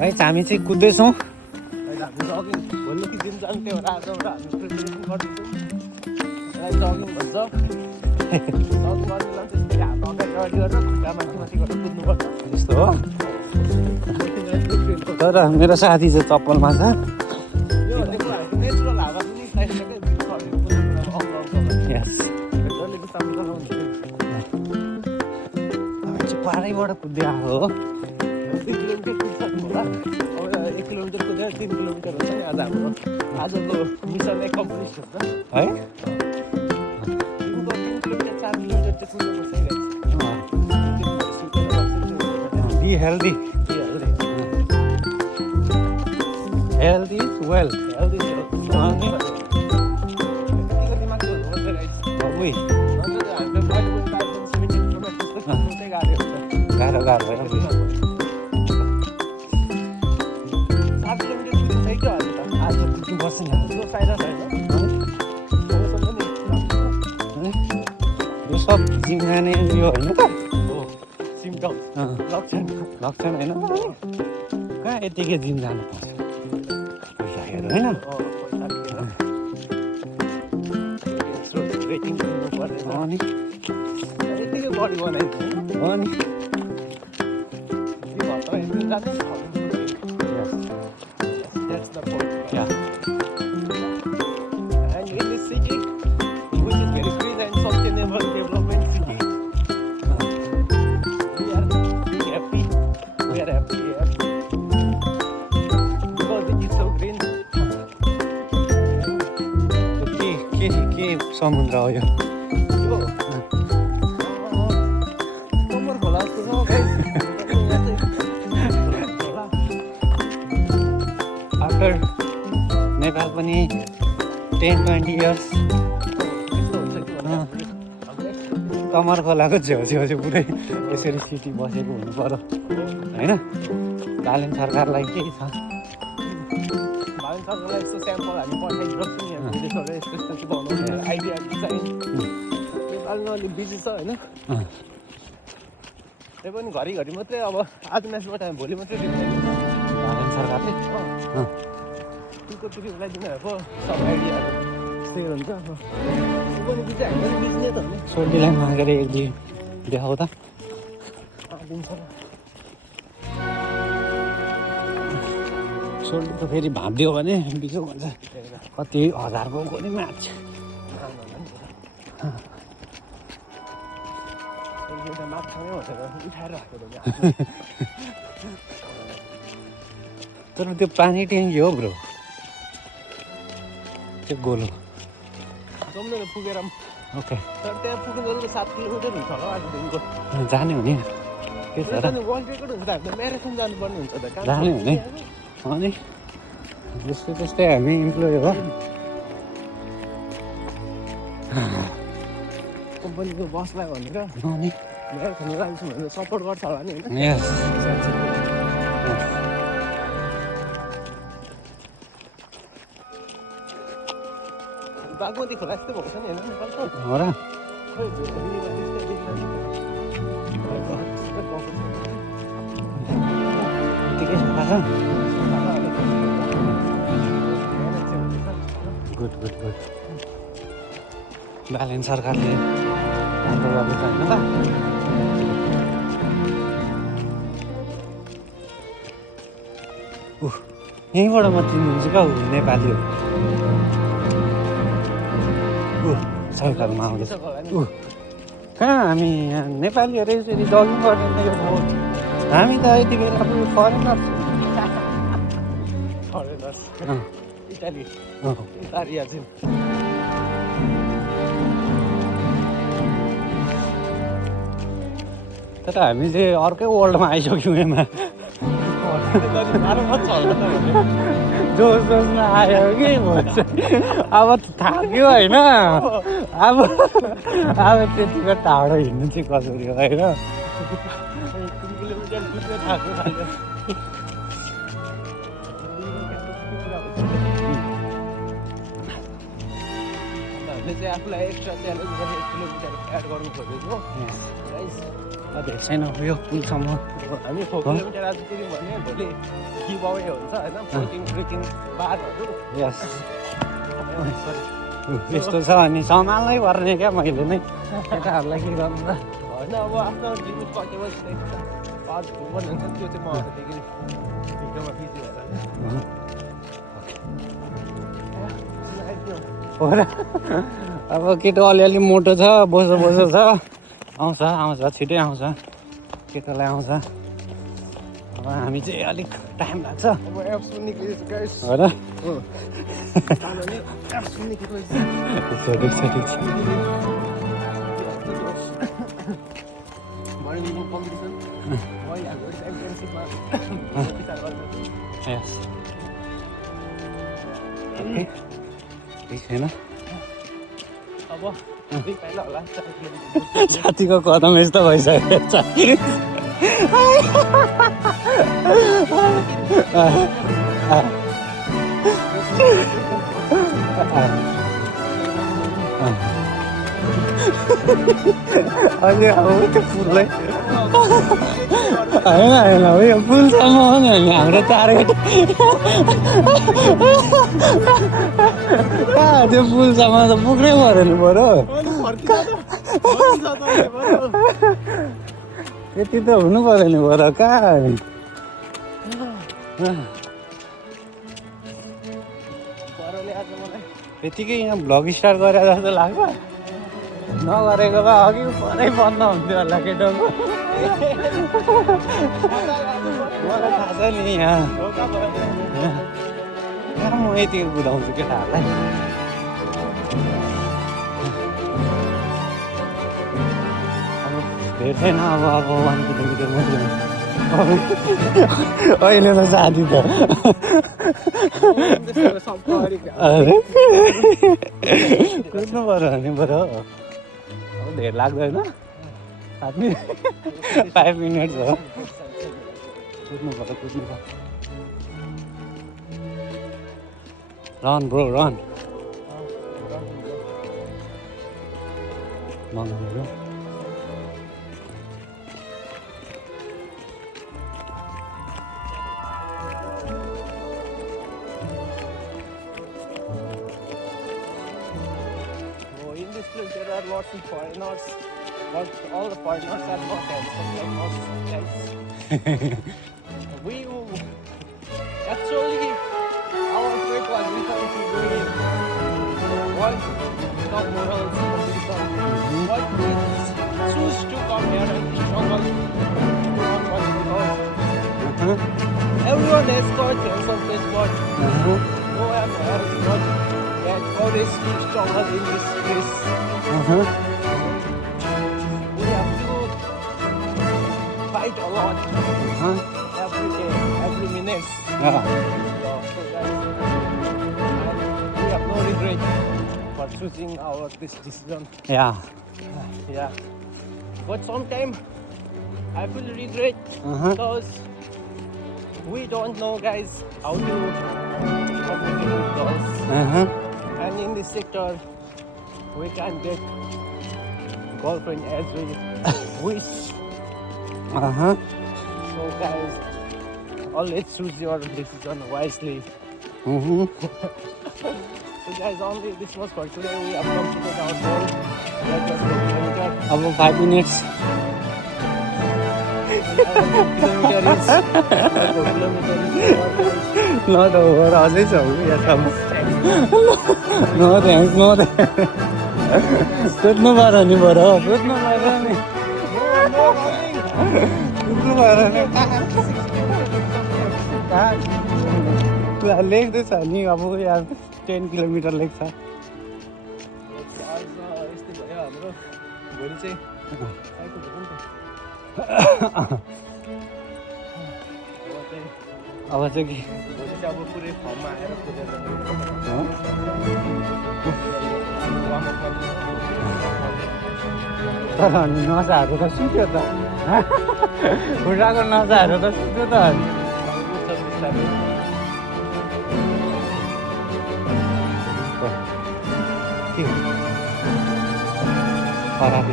है हामी चाहिँ कुद्दैछौँ। हामी जगिङ भोलिदेखि जिम जानु त्यो भएर आजबाट हामी प्रिपरेसन गर्दैछौँ। यसलाई जगिङ भन्छ। जगिङ गर्नुलाई त्यस्तै हात अगाडि अगाडि गरेर खुट्टा माथि माथि गरेर कुद्नुपर्छ। यस्तो हो। तर मेरो साथी चाहिँ चप्पलमा छ। यो भनेको हाम्रो नेचुरल हावा पनि पाइसक्यो यस जसले बिस्तारै चलाउँछ। हामी चाहिँ पारैबाट कुद्दै आएको हो। 3 किलोमिटर कुदिसक्नु होला। अब 1 किलोमिटर कुदेर 3 किलोमिटर हुन्छ नि आज हाम्रो आजको मिसन एकम्प्लिस हुन्छ है। 3 किलोमिटर 4 किलोमिटर चाहिँ कुद्नुपर्छ है। Be healthy. Healthy is wealth. Healthy छ। अनि यतिको दिमाग हुनु पर्छ गाइस। अबुई नत्र त हामीले बडीको कार्बन 70 किलोमिटर जस्तो कुद्दै गाह्रो हुन्छ। गाह्रो गाह्रो होइन बुझ्नु। 7 किलोमिटर कुदिसक्यो आज त। आज कुद्नुपर्छ नि। त्यो फाइदा छैन। यो सब जिम जाने उयो होइन त। हो सिम्पटम लक्षण लक्षण होइन त। कहाँ यतिकै जिम जानुपर्छ पैसा हेर होइन। रेटिङ दिनु पर्दैन। अनि यतिकै बडी बनाइदिनु। अनि यो हप्ता एकदिन जानु That's the point. Yeah. And in this city, which is very green and sustainable development city, we are being happy. We are happy here because it is so green. के समुद्र हो यो। यो कम्मर खोला जस्तो छ guys. खोला आफ्टर नेपाल पनि 10-20 इयर्स यस्तो हुन्छ कि भनेर कमर खोलाको छेउछेउ पुरै यसरी सिटी बसेको हुनु पर्यो होइन। बालेन सरकारलाई केही छ। भारत सरकारलाई यस्तो स्याम्पल हामी पठाइदिन्छौँ नि हामी देशबाट यस्तो यस्तो चाहिँ बनाउने आइडिया डिजाइन नेपालमा अलिक बिजी छ होइन। त्यही पनि घरिघरि मात्रै अब आज म्याचबाट हामी भोलि मात्रै रिप्लाई दिन्छ। बालेन सरकारले तिनको रिप्लाई दिनुभएको सब आइडियाहरू त्यस्तै हुन्छ। अब त्यो पनि बिजी हामी पनि बिजी नै त हो नि। सोल्डीलाई मागेर एक दुई देखाउ त। दिन्छ सोल्डी त फेरि भाँदियो भने बिजो भन्छ। कति हजारको नि म्याच। एउटा माछामै भनेर उठाएर राखेको त तर त्यो पानी ट्याङ्की हो ब्रो। त्यो गोलो जम्दै पुगेर ओके तर त्यहाँ पुग्नु जस्तो 7 किलोमिटर हुन्छ होला आजदेखिको। जाने हुने के छ र। वर्ल्ड रेकर्ड हुन्छ त हामीले म्याराथन जानुपर्ने हुन्छ त। जाने हुने अनि जस्तै त्यस्तै हामी इम्प्लोइ हो। कम्पनीको बसलाई भनेर अनि म्याराथन जान्छु भनेर सपोर्ट गर्छ होला नि होइन। यस बागमती खोला यस्तो भएको छ नि होइन नेपालको। हो र। खोइ भोलिबाट त्यस्तै देखिन्छ। यतिकै सफा छ। Good good good. बालेन सरकारले राम्रो गरेको छ होइन त। यहीँबाट म चिनिदिन्छु क्या नेपाली हो। साइकलमा आउँदैछ। कहाँ हामी यहाँ नेपालीहरू यसरी जगिङ गर्दैन यो ठाउँ। हामी त यति बेला फरेनर्स। इटाली इटालिया जिम तर हामी चाहिँ अर्कै वर्ल्डमा आइसक्यौँ यसमा। जोस जोसमा आयो कि अब थाक्यो होइन। अब त्यतिको टाढो हिँड्नु चाहिँ कसरी हो होइन। 3 किलोमिटर कुद्दै थाक्यो खाल्यो। हामीले चाहिँ आफूलाई एक्स्ट्रा च्यालेन्ज गरेर 1 किलोमिटर एड गर्नु खोजेको गाइस। धेरै छैन यो पुलसम्म हामी 4 किलोमिटर आज तिर्यौँ भने भोलि गिभ अवे हुन्छ होइन प्रोटिन प्रोटिन बारहरू यस यस्तो छ अनि सम्हाल्नै पर्ने क्या मैले नै केटाहरूलाई के गर्नु त होइन अब आफ्नो लिमिट कटेपछि पार्टहरू बनाउँछ त्यो चाहिँ म अहिलेदेखि भिडियोमा बिजी भएर अब केटो अलिअलि मोटो छ बोसो बोसो छ आउँछ छिटै आउँछ केटोलाई आउँछ अब हामी चाहिँ अलिक टाइम लाग्छ अब एप्स पनि निक्लिएछ गाइस होइन एप्स पनि निक्लिएछ ठिक छ मर्निङ कम्पिटिसन महिलाहरूको च्याम्पियनसिपमा यस ठिक छैन अब दुई पाइला होला साथीको कदम यस्तो भइसक्यो साथी अहिले अब त्यो फुललाई होइन यो फुलसम्म हो नि हाम्रो टार्गेट त्यो फुलसम्म त पुग्नै पऱ्यो नि बरु यति त हुनु पऱ्यो नि बरु कहाँ यतिकै यहाँ भ्लग स्टार्ट गरे जस्तो लाग्छ नगरेको भए अघि परै बन्द हुन्थ्यो होला केटोको मलाई थाहा छ नि यहाँ म यतिको कुदाउँछु केटाहरूलाई अब धेरै छैन अब 1 किलोमिटर मात्रै अहिले त साथी त कुद्नु पऱ्यो भने बरु अब धेरै लाग्दैन 5 मिनट भयो कुद्नु पर्यो रन ब्रो रन मगाउनु There are lots of foreigners, but all the foreigners are not handsome like us guys. Actually, our trip was without doing one top morals competition. But we choose to come here and struggle to run one because everyone has got handsome face, but no one has got that courage to struggle in this race. We have to fight a lot every day, every minute. Yeah. So guys, we have no regret for choosing this decision. Yeah. Yeah. But sometimes I feel regret because we don't know, guys, how to communicate with girls. And in this sector, we can't get girlfriend as we wish. So guys, always choose your decision wisely. So guys, only this was for today. We have completed our goal. That was 4 kilometers. About 5 minutes. Kilometer is Not over. अझै छ यहाँ no thanks no कुद्नु पऱ्यो नि बरु कुद्नु पऱ्यो नि कुद्नु पऱ्यो नि कहाँ लेख्दैछ नि अब यहाँ 10 किलोमिटर लेख्छ यस्तै भयो हाम्रो भोलि चाहिँ अब चाहिँ के भोलि चाहिँ अब पुरै फर्ममा आएर कुदेर तर अनि नसाहरू त सुक्यो त खुट्टाको नसाहरू त सुक्यो त खराब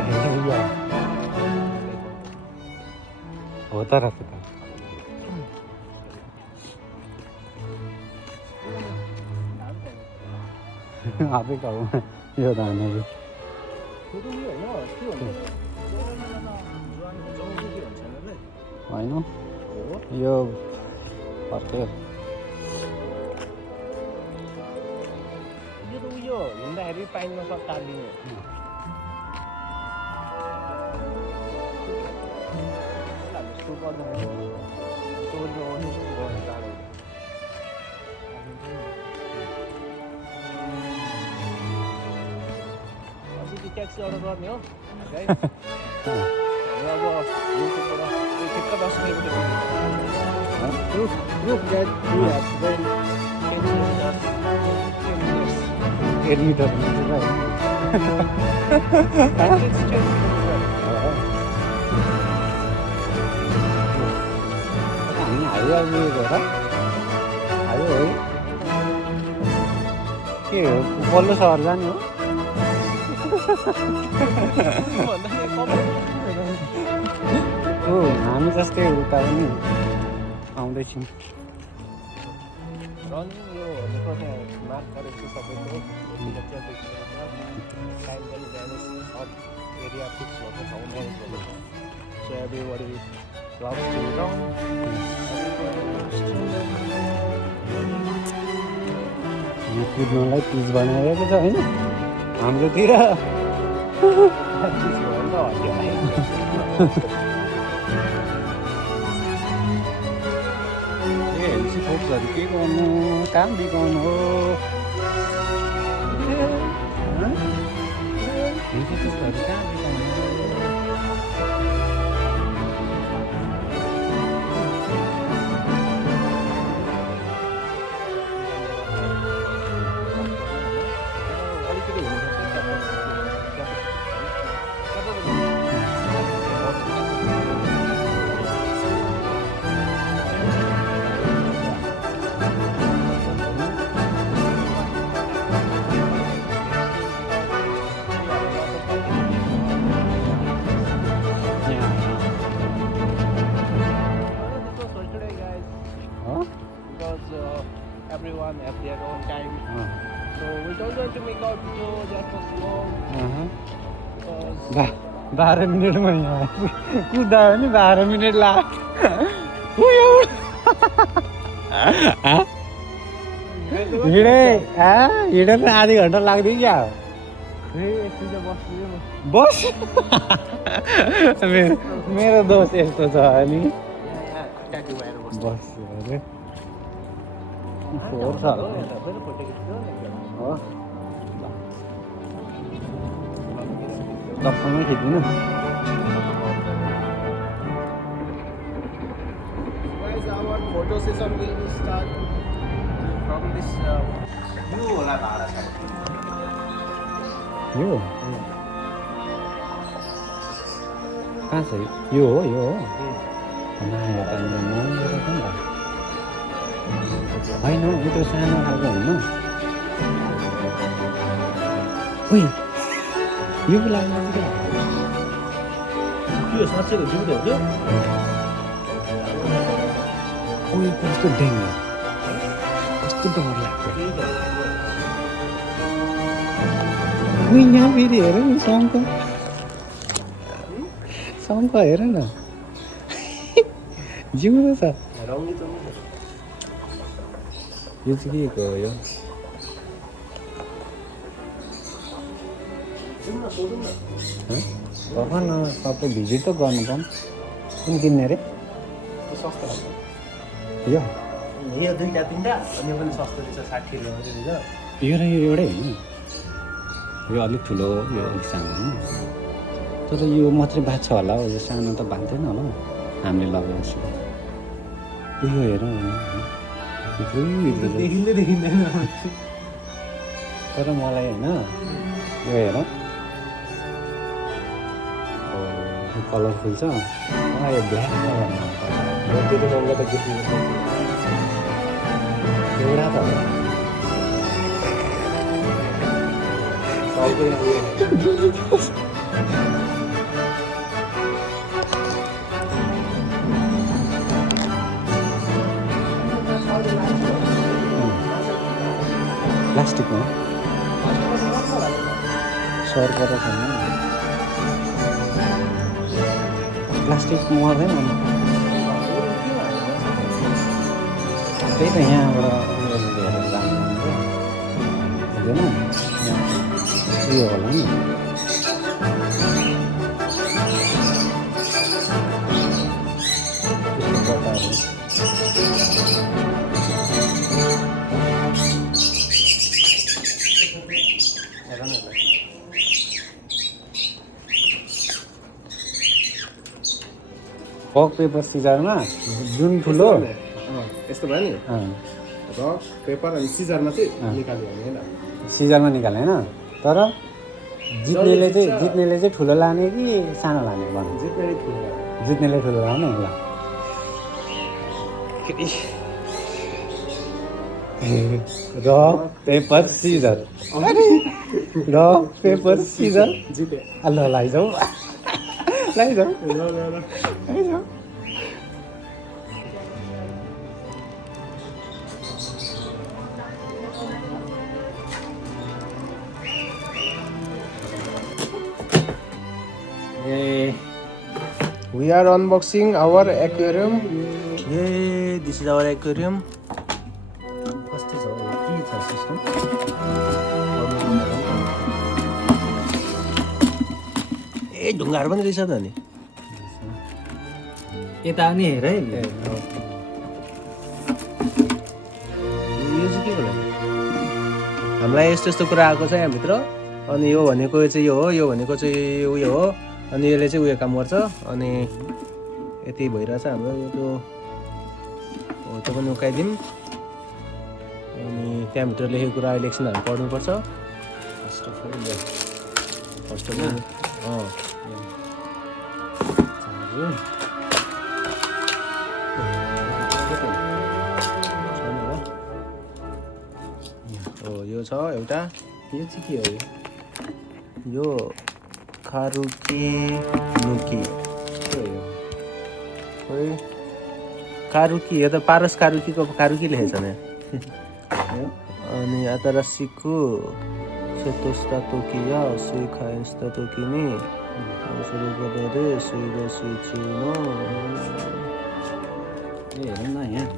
हो त रहेछ त आफै खाऊ यो धानहरू होइन यो अर्कै हो यो त उयो हिँड्दाखेरि पाइनमा सब टालिने जस्तो गर्दाखेरि चोर्नु आउने गर्न जाँदैन अलिकति ट्याक्सी अर्डर गर्ने हो है अब युट्युबबाट ठिक्क 10 kilometre proof that we have been 10 kilometers. 8 metre It's 10 kilometers. हामी हाइवे गएर हाइवे है के हो पल्लो सहर जाने हो हो हामी जस्तै उता पनि आउँदैछौँ रनिङ यो भनेको त्यहाँ मार्क गरेको सबैको टाइम पनि म्यानेज सब एरिया फिक्स भएको ठाउँ म्यानेज भएको so everybody love to run कुद्नलाई पिच बनाइरहेको छ होइन हाम्रोतिर हेल्सी फोक्सहरू के गर्नु काम बिगाउनु हो हेल्सी फोक्सहरू कहाँ बिगाउनु अलिकति everyone have their own time. So we don't want to make our video that was long because 12 मिनटमा यहाँ कुद्दा हो नि 12 मिनट लाग्यो हिँडेर त आधी घन्टा लाग्दै क्या बस मेरो दोष यस्तो छ अनि बस अरे फोहोर छ हो चप्पलमै खिच्दिनँ guys, our photo session will start from this view होला भाडा छ यो कहाँ छ यो हो नआएर त होइन त्यो सानो खालको होइन ओइ यो लागि क्या यो साँच्चैको जिउ त हो ओइ कस्तो डेङ्गर कस्तो डर लाग्छ ओइ यहाँ फेरि हेर न शङ्ख हेर न जिउँदो छ रङ्गी त यो चाहिँ के हो यो भन न सबै भिजिट त गर्नु पाऊँ कुन किन्ने अरे सस्तो लाग्छ यो यो दुईटा तिनटा अनि पनि सस्तो रहेछ 60 रुपियाँ रहेछ यो र यो एउटै होइन यो अलिक ठुलो यो अलिक सानो होइन तर यो मात्रै बाँच्छ होला हौ यो सानो त बाँध्दैन होला हौ हामीले लगाएपछि उयो हेर देखिँदैन तर मलाई होइन यो हेर कलरफुल छ मलाई यो ब्ल्याक कलर त्यो त महँगो त देखिन्छ एउटा त प्लास्टिकमा सर्पर छैन प्लास्टिक मर्दैन नि त्यही त यहाँबाट लिएर जानु हुँदैन उयो होला नि त्यस्तो प्रकारले रक पेपर सिजरमा जुन ठुलो यस्तो भयो नि रक पेपर अनि सिजरमा चाहिँ निकाल्यो भने होइन सिजरमा निकाल्ने होइन तर जित्नेले चाहिँ ठुलो लाने कि सानो लाने भन्नु जित्नेले ठुलो लाने ल rock paper scissor rock paper scissor जिते ल लैजाऊ लैजाऊ We are unboxing our aquarium. Yay, this is our aquarium. कस्तो छ के छ सिस्टम ए ढुङ्गाहरू पनि रहेछ त नि यता नि हेर है यो चाहिँ के होला हामीलाई यस्तो यस्तो कुरा आएको छ यहाँभित्र अनि यो भनेको चाहिँ यो हो यो भनेको चाहिँ उयो हो अनि यसले चाहिँ उयो काम गर्छ अनि यति भइरहेछ हाम्रो यो त्यो हो त्यो पनि उकाइदिउँ अनि त्यहाँभित्र लेखेको कुरा अहिले एकछिन हामी पढ्नुपर्छ फर्स्ट अफ अल यो छ एउटा यो चाहिँ के हो यो खारुकी नुकी खोइ कारुकी यो त पारस कारुकीको कारुकी लेखेछ नि अनि आतारासिकु सेतोस्ता तोकिया सुइखा इन्स्ता तोकिनी सुरु गरेर सुइदा सुइचिनो ए हेर न यहाँ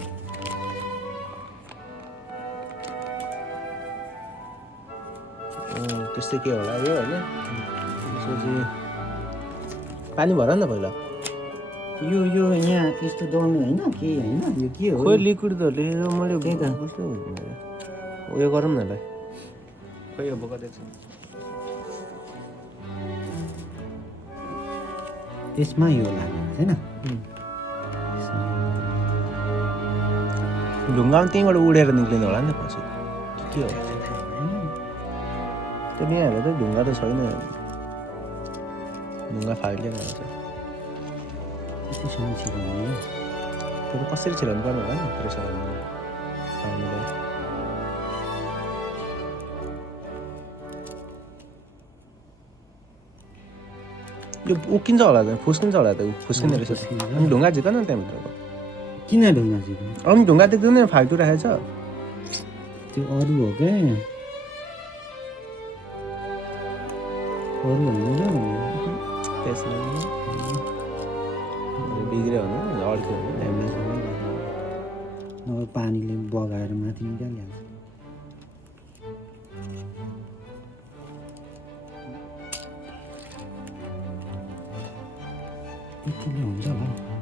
त्यस्तै के होला यो होइन त्यसपछि पानी भर नि त पहिला यो यहाँ यस्तो दौड्नु होइन के होइन यो के हो खोइ लिक्विड त लेखेर मैले त्यही त उयो गरौँ न ल खोइ यो बोका देख्छु त्यसमा यो लाग्नु छैन ढुङ्गामा त्यहीँबाट उडेर निक्लिनु होला नि त पछि के हो त्यो यहाँहरू त ढुङ्गा त छैन ढुङ्गा फालिएर आउँछ त्यससँग छिराउनु त्यो त कसरी छिराउनु पर्ने होला नि प्रेसर यो उकिन्छ होला त फुस्किन्छ होला त फुस्किने रहेछ अनि ढुङ्गा झिक न त्यहाँभित्रको किन ढुङ्गा झिक्नु अनि ढुङ्गा देख्दैन फाल्टु राखेछ त्यो अरू हो क्या अरू हुँदैन त्यसमा बिग्रियो भने अड्क्यो भने नभए पानीले बगाएर माथि निकालिहाल्छ यतिले हुन्छ होला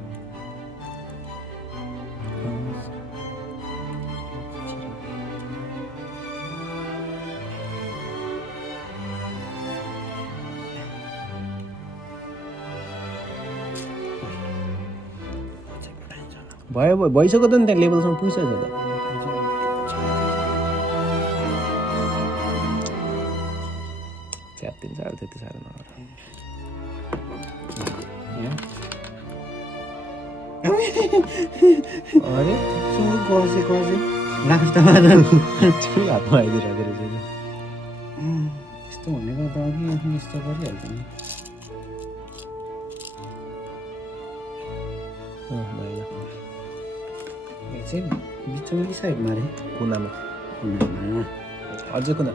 भयो भइसक्यो त नि त्यहाँ लेभलसम्म पुगिसक्यो त च्याप्तिन्छ अब त्यति साह्रो नगर अरे कसे लास्टमा त हातमा आइदिइरहेको रहेछ यस्तो भनेको त अघि यस्तो गरिहाल्छ नि यो चाहिँ बिचमा कि साइडमा अरे कुनामा कुनामा अझै कुन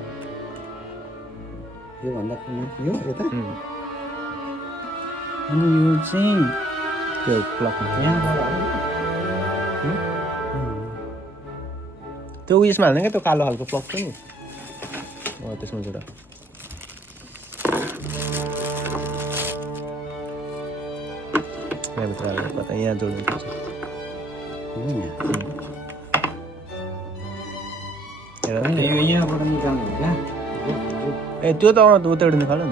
योभन्दा यो यता उम्, अनि यो चाहिँ त्यो प्लगमा यहाँबाट त्यो उयसमा हाल्ने क्या त्यो कालो खालको प्लग छ नि त्यसमा जोड यहाँभित्र हाल्नु कता यहाँ जोड्नु पर्छ यो यहाँबाट निकाल्नु हो क्या ए त्यो त उताबाट निकाल न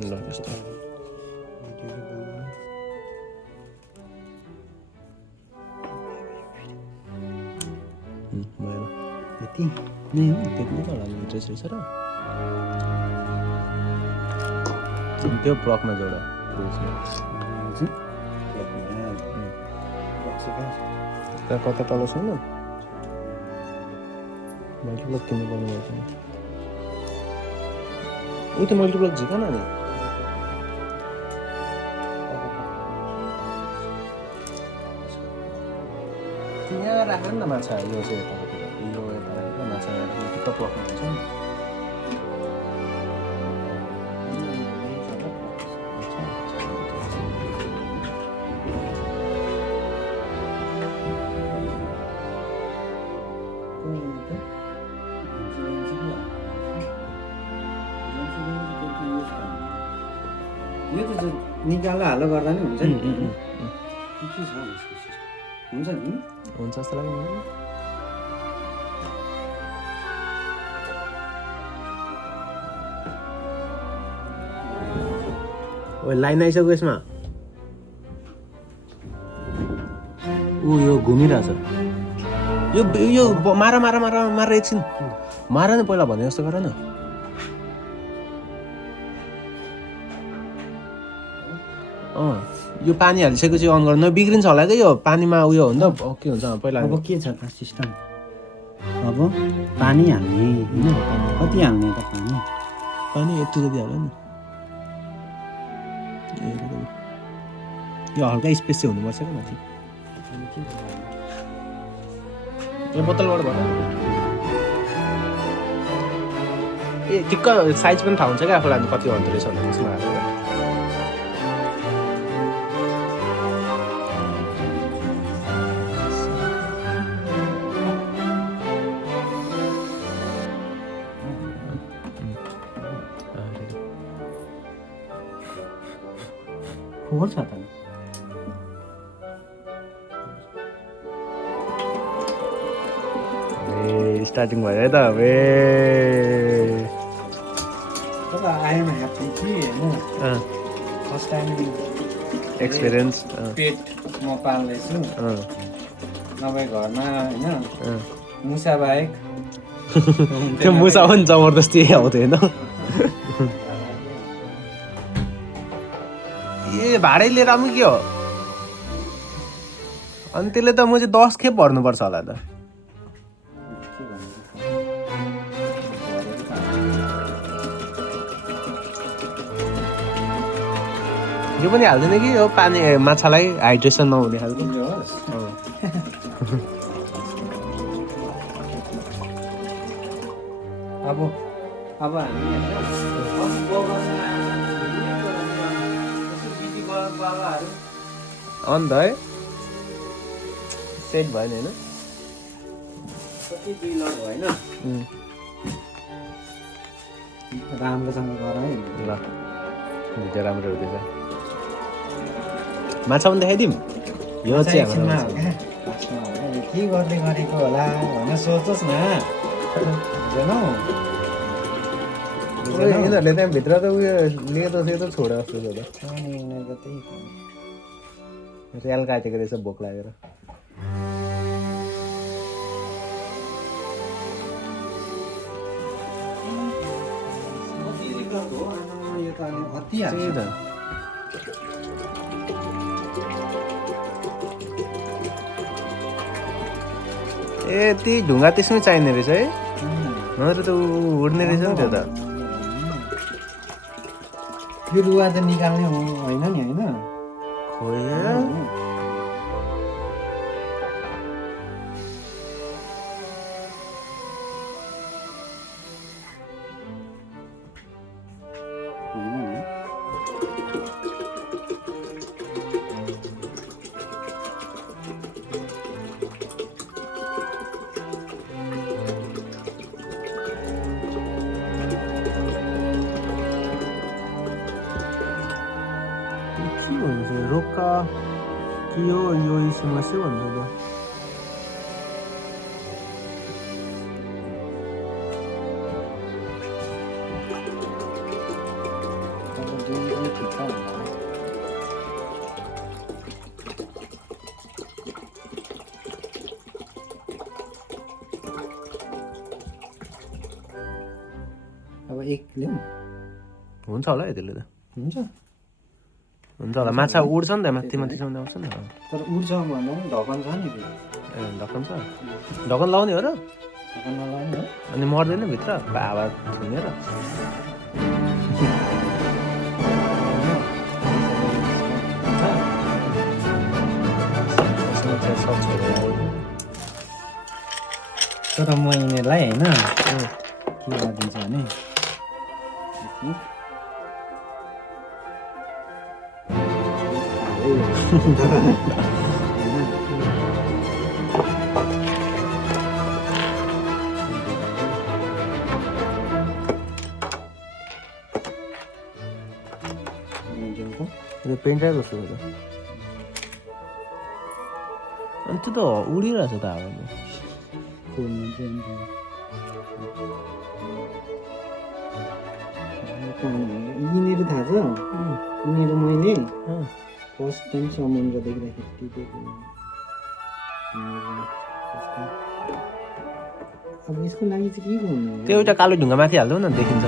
ल त्यस्तो भयो यति नै हो त्यति नै होला इन्ट्रेस्ट रहेछ र त्यो ब्लकमा जोड कता तल छ न मल्टिप्लक किन्नु पर्ने भयो ऊ त्यो मल्टिप्लक झिक न नि यहाँ राख न माछा यो चाहिँ यतातिर यो यता राखेर माछा ढुक्क प्लकमा हुन्छ नि यो त निकाल्दा हालो गर्दा नि हुन्छ नि के छ हुन्छ नि हुन्छ जस्तो लाग्यो मलाई ओ लाइन आइसक्यो यसमा ऊ यो घुमिरहेछ यो यो मार मार मार मार एकछिन मार न पहिला भने जस्तो गर न यो पानी हालिसकेपछि अन गर्नु बिग्रिन्छ होला क्या यो पानीमा उयो हुन्छ के हुन्छ पहिला अब के छ त सिस्टम अब पानी हाल्ने होइन कति हाल्ने त पानी पानी यति जति हाल्यो नि यो हल्का स्पेस चाहिँ हुनुपर्छ क्या माथि यो बोतलबाट भर ए ठिक्क साइज पनि थाहा हुन्छ क्या आफूलाई कति हुँदो रहेछ भनेर त्यसमा हालेर फोहोर छ त स्टार्टिङ भयो है त तर आएमा ह्याप्पी कि होइन फर्स्ट टाइम एक्सपिरियन्स पेट म पाल्दैछु नभए घरमा होइन मुसा बाहेक त्यो मुसा पनि जबरजस्ती आउँथ्यो होइन ए भाडै लिएर आउनु के हो अनि त्यसले त म चाहिँ 10 खेप भर्नुपर्छ होला त यो पनि हाल्दैन कि यो पानी माछालाई हाइड्रेसन नहुने खालको अब हामी अन्त है सेट भयो नि होइन कति बिलर होइन राम्रोसँग गर है ल भिडियो राम्रो हुँदैछ माछा पनि देखाइदिउँ यो चाहिँ हाम्रो के गर्दै गरेको होला भनेर सोचोस् न बुझेनौ यिनीहरूले त्यहाँ भित्र त उयो लेतो सेतो छोडे जस्तो छ त अनि उनीहरूको त्यही रेल काटेको रहेछ भोक लागेर यो त अनि हत्तिहाल्छ ए ती ढुङ्गा त्यसमै चाहिने रहेछ है नत्र त उड्ने रहेछ नि त्यो त यो रुवा त निकाल्ने होइन नि होइन खोइ के भन्छ रोक्का यो समस्या भन्नु त अब एक लिउँ हुन्छ होला है त्यसले त हुन्छ हुन्छ होला माछा उड्छ नि त माथि माथिसम्म आउँछ नि तर उड्छ भन्दा पनि ढकन छ नि ए ढक्कन छ ढक्कन लाउने हो र ढकन नलाउने हो अनि मर्दैन भित्र हावा थुनेर तर म यिनीहरूलाई होइन के गरिदिन्छु भने पेन्ट ड्राइभ जस्तो हो अनि त्यो त उडिरहेछ त हावामा यिनीहरू थाहा छ यिनीहरू मैले फर्स्ट टाइम समुद्र देख्दाखेरि टिपेको अब यसको लागि चाहिँ के गर्नु त्यो एउटा कालो ढुङ्गा माथि हाल्दो न देखिन्छ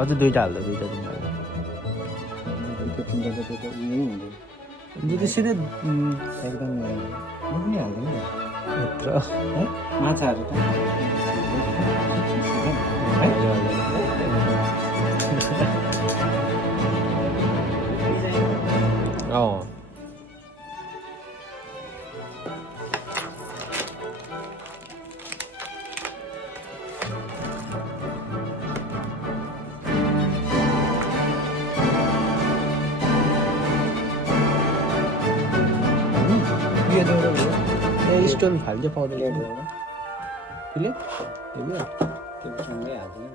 अझै दुईवटा हाल्दा दुईवटा ढुङ्गा हाल्दा सिधै एकदम पनि हाल्दैन भित्र माछाहरू त स्टोन फाल्छ पाउडर त्यसले त्यो सँगै हाल्दैन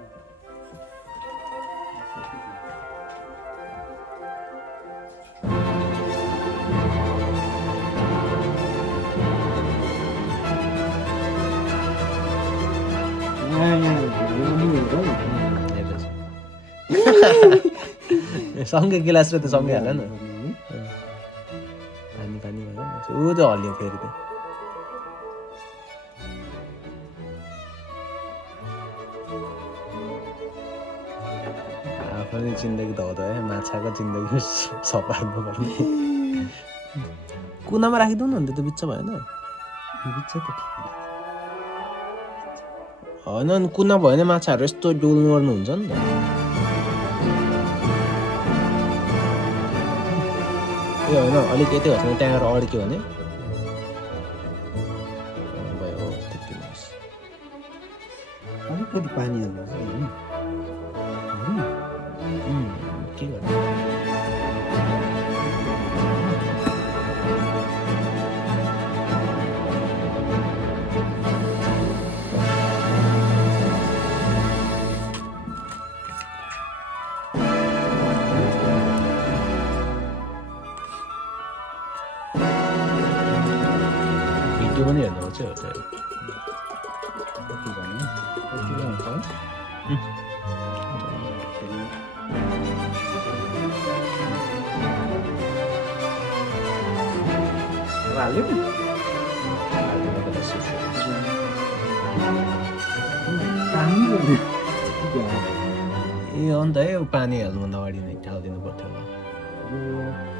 सँगै गिलास र त सँगै हाल न पानी पानी भयो ऊ त हल्लियो फेरि त आफ्नो जिन्दगी धौध है माछाको जिन्दगी सपार्नु पर्ने कुनामा राखिदिउँ न अन्त त्यो बिच्च भएन बिच्च त होइन अनि कुना भयो भने माछाहरू यस्तो डुल्नु ओर्नु हुन्छ नि त ए होइन अलिक यतै भएछ त्यहाँबाट अड्क्यो भने भयो त्यति अलिकति पानी हाल्नुपर्छ होइन के गर्नु भिडियो पनि हेर्नुपर्छ ए अन्त है पानी हाल्नुभन्दा अगाडि नै ठालिदिनु पर्थ्यो होला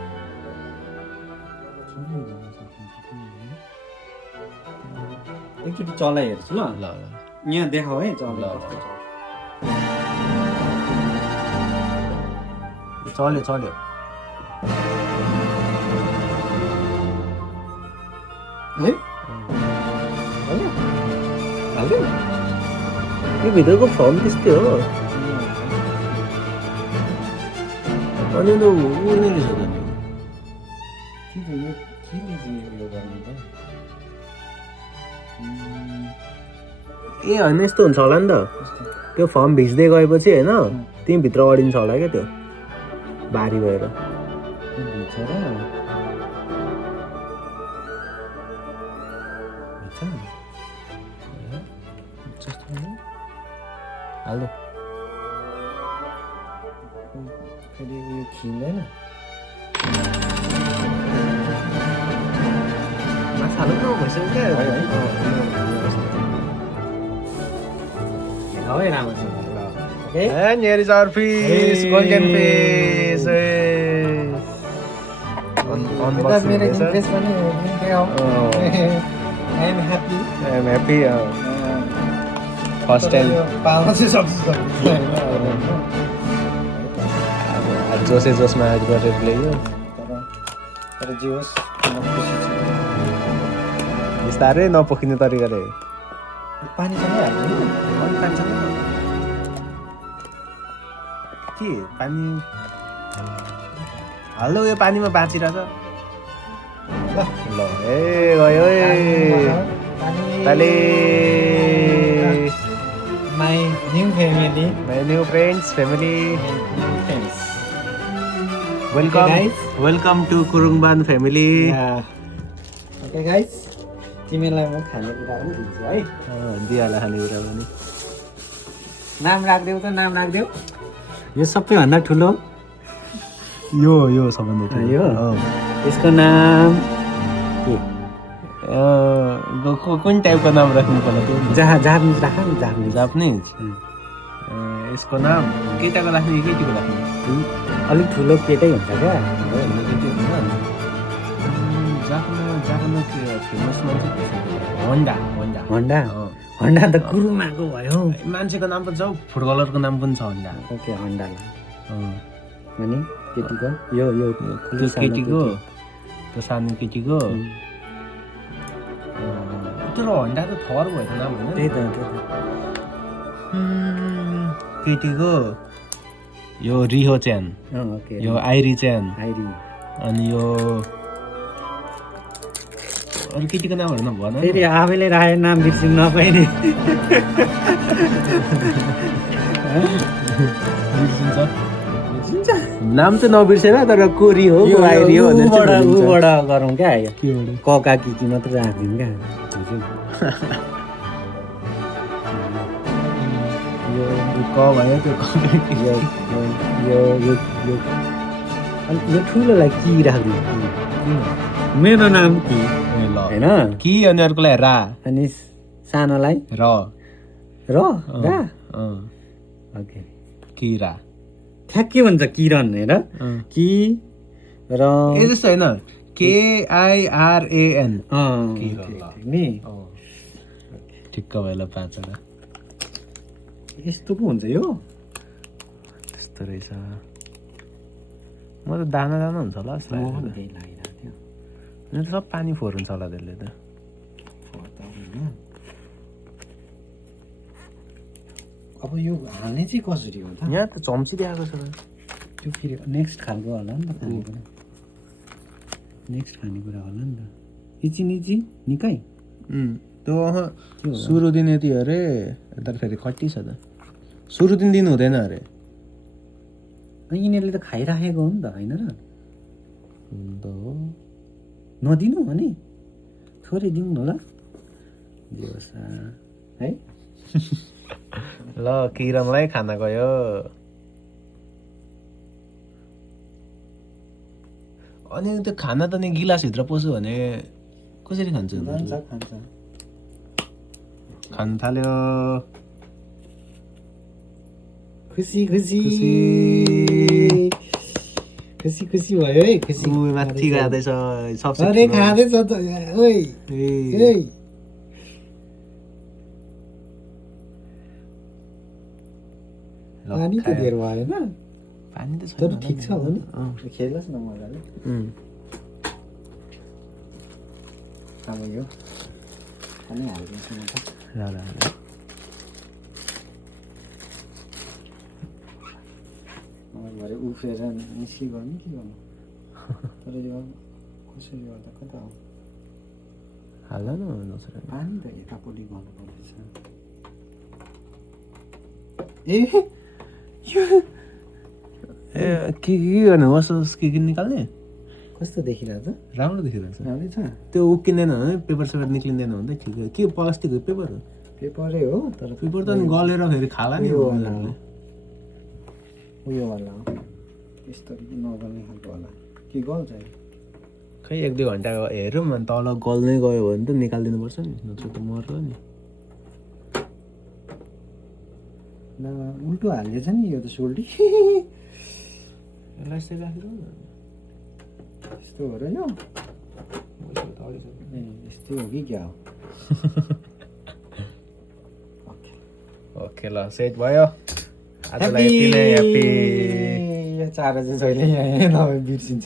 एकचोटि चलाइ हेर्छु ल ल यहाँ देखाऊ है चलाइ चल्यो चल्यो है हाल्यो यो भित्रको फर्म त्यस्तै हो अनि त उड्ने रहेछ त नि यो केले चाहिँ यो गर्नु त ए होइन यस्तो हुन्छ होला नि त त्यो फर्म भिज्दै गएपछि होइन त्यहीँ भित्र अडिन्छ होला क्या त्यो भारी भएर भित्र र हाल्दो फेरि उयो खिँदैन माछा हाल्नु त भइसक्यो क्या है राम्रोसँग And here is our fish, golden fish. Unboxing मेरो this, इम्प्रेस पनि देखाऊ I am happy I'm happy. First time. पाउन चाहिँ सक्छु जोसे जोसमा आज गरेर ल्यायो तर जे होस् म खुसी छु बिस्तारै नपोखिने तरिकाले पानीसँगै हाल्नु के पानी हाल्नु यो पानीमा बाँचिरहेछ ल ए गयो ए पानी my new family my new friends family friends welcome guys. Welcome to Kurungban family okay guys तिमीलाई म खानेकुरा पनि दिन्छु है दिइहाल्यो खानेकुरा पनि नाम राखिदेऊ त नाम राखिदेऊ यो सबैभन्दा ठुलो यो सबभन्दा ठुलो यो यसको नाम के कुन टाइपको नाम राख्नु पर्ला त्यो जापानिज राख न जापानिज जापानिज यसको नाम केटाको राख्ने कि केटीको राख्ने अलिक ठुलो केटै हुन्छ क्या जापानमा फेमस मान्छे होन्डा होन्डा होन्डा होन्डा त कुरुमाको भयो मान्छेको नाम पनि छ फुटबलरको नाम पनि छ होन्डा ओके होन्डा अनि केटीको यो त्यो केटीको त्यो सानो केटीको तर होन्डा त थर भएको नाम होइन त्यही त केटीको यो रिहो च्यान ओके यो आइरी च्यान आइरी अनि यो अरू केटीको नामहरू नभन फेरि आफैले राखेर नाम बिर्सिनु नपाइने बिर्सिन्छ नाम चाहिँ नबिर्सेन तर कोरी हो आइरी हो ऊबाट गरौँ क्या केबाट कका किकी मात्रै राखिदिउँ क्या क भयो त्यो अनि यो ठुलोलाई कि राखिदिउँ मेरो नाम कि होइन कि अनि अर्कोलाई रा अनि सानोलाई र ओके किरा ठ्याक्कै भन्छ किरण हेर कि र ए जस्तो होइन KIRAN नि ठिक्क भयो ल 5 वटा यस्तो पो हुन्छ यो त्यस्तो रहेछ म त दाना दाना हुन्छ होला जस्तो लाग्छ सब पानी फोहोर हुन्छ होला त्यसले त अब यो हाल्ने चाहिँ कसरी हो त यहाँ त चम्ची दिएको छ त्यो फेरि नेक्स्ट खालको होला नि त खानेकुरा नेक्स्ट खानेकुरा होला नि त इची निची निकै त्यो सुरु दिन यति अरे तर फेरि कति छ त सुरु दिन दिनु हुँदैन अरे यिनीहरूले त खाइराखेको हो नि त होइन र हो नदिनु भने थोरै दिउँ न ल है ल किरणलाई खाना गयो अनि त्यो खाना त नि गिलासभित्र पस्यो भने कसरी खान्छ खान थाल्यो खुसी खुसी खुसी खुसी भयो है खुसी ऊ माथि जाँदैछ सबसे अरे ठुलो। खाँदैछ त ओइ ए, ओइ ल, पानी त खायो। धेर भएन पानी त छैन तर होला ठिक छ हो नि अँ। खेलोस् न मजाले उम्। अब यो पानी हालिदिन्छु म त ल ल ल भरे उफ्रेर निस्की गर्नु के गर्नु तर यो कसरी गर्दा कता हो हाल्दा न नसरे पानी त यतापट्टि गर्नु पर्दैछ ए ए के गर्ने होस् के निकाल्ने कस्तो देखिरहेको छ राम्रो देखिरहेको छ राम्रै छ त्यो उक्किँदैन भने पेपर सेपर निक्लिँदैन भने त ठिक हो के प्लास्टिक हो पेपर हो पेपरै हो तर पेपर त अनि गलेर फेरि खाला नि उयो हो होला उनीहरूले। उयो होला हो यस्तो नगल्ने खालको होला के गल्छ खै 1-2 घन्टा हेरौँ अनि तल गल्नै गयो भने त निकालिदिनु पर्छ नि नत्र त मर्छ नि ल उल्टो हालिएछ नि यो त सोल्टी यसलाई यस्तै राखिदिउँ न यस्तो हो र यो ए यस्तै हो कि क्या हो ओके ल सेट भयो आजलाई यति नै ह्याप्पी यो चार चाहिँ जहिले यहाँ नभए बिर्सिन्छ